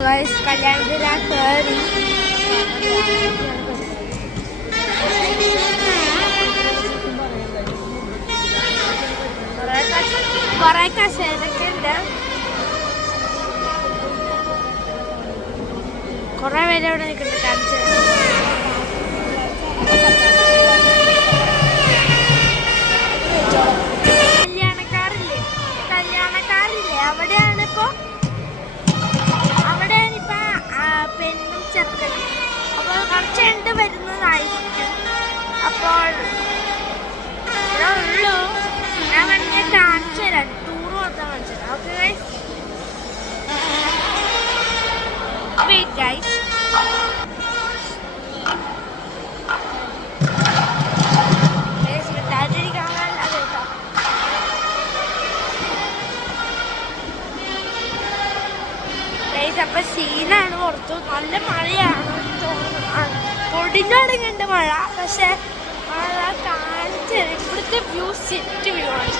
കല്യാണത്തിൽ കയറി കുറെ കസേരൊക്കെ ഉണ്ട്. കുറെ പേര് അവിടെ നിൽക്കുന്നുണ്ട്. കാണിച്ചു കല്യാണക്കാരില്ലേ അവിടെയാണ് ഇപ്പൊ പെണ്ണും ചെറുക്കനും. അപ്പോൾ കുറച്ച് എണ്ട് വരുന്നതായിരിക്കും. അപ്പോൾ ഉള്ളൂ ഞാൻ വേണമെങ്കിൽ കാണിച്ചു തരാം. ടൂർ കൊടുത്താൽ കാണിച്ചു തരാം. Okay guys, wait guys. അപ്പൊ സീനാണ്. പുറത്തു നല്ല മഴയാണ്. പൊടിഞ്ഞടങ്ങുന്നുണ്ട് മഴ. പക്ഷെ മഴ കാണിച്ചു ഇവിടുത്തെ വ്യൂ സെറ്റ് വ്യൂ ആണ്.